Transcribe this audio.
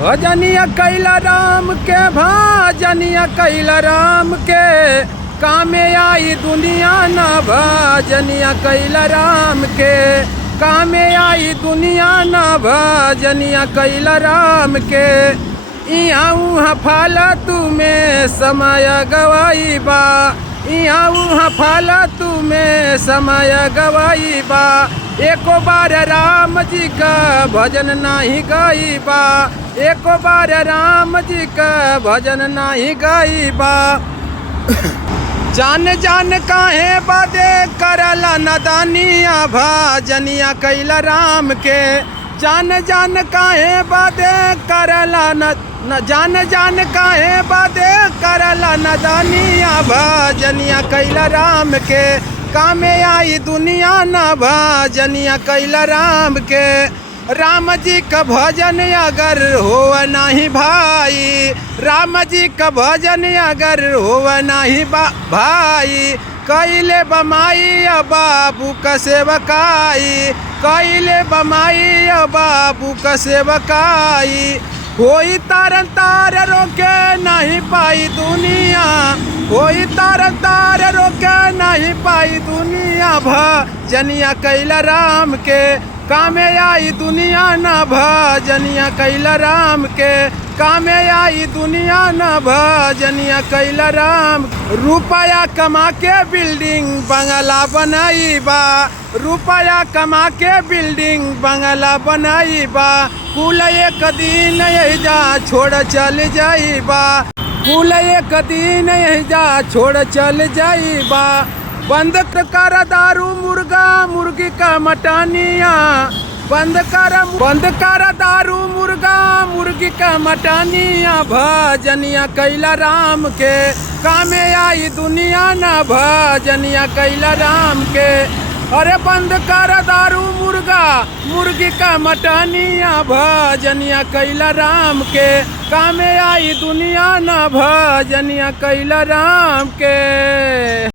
भजनिया कैला राम के भजनिया कैला राम के कामे आई दुनिया न भजनिया कैला राम के कामे आई दुनिया न भजनिया कैला राम के इहाँ उहाँ फालतू में समय गवाई बा इहाँ उहाँ फालतू में समय गवाई बा एको बार राम जी का भजन नहीं गाई बा एको बार राम जी का भजन नहीं गाई बा जान जान काहे बादे करला नदानिया भजनिया कैला राम के जान जान काहे बादे करला न जान जान काहे बादे करला नदानिया भजनिया कैला राम के कामे आई दुनिया न भजनिया कैला राम के राम जी का भजन अगर हो नहीं भाई राम जी का भजन अगर हो नहीं भाई कैले बमाई बाबू का सेवकाई कैले बमाई बाबू का सेवकाई कोई तारन तार रोके नहीं पाई दुनिया कोई तारन तार रोके नहीं पाई दुनिया भजनिया कैला राम के कामे आई दुनिया न भजनिया कैला राम के कामे आई दुनिया न भजनिया कैला राम रुपया कमा के बिल्डिंग बंगला बनाई बा रुपया कमा के बिल्डिंग बंगला बनाई बा कुल एक दिन जा छोड़ चल जाई बा कुल एक दिन जा छोड़ चल जाई बा बंद कर दारू मुर्गा मुर्गी का मटानिया बंद कर दारू मुर्गा मुर्गी का मटानिया भजनिया कैला राम के कामे आई दुनिया न भजनिया कैला राम के अरे बंद कर दारू मुर्गा मुर्गी का मटानिया भजनिया कैला राम के कामे आई दुनिया न भजनिया कैला राम के।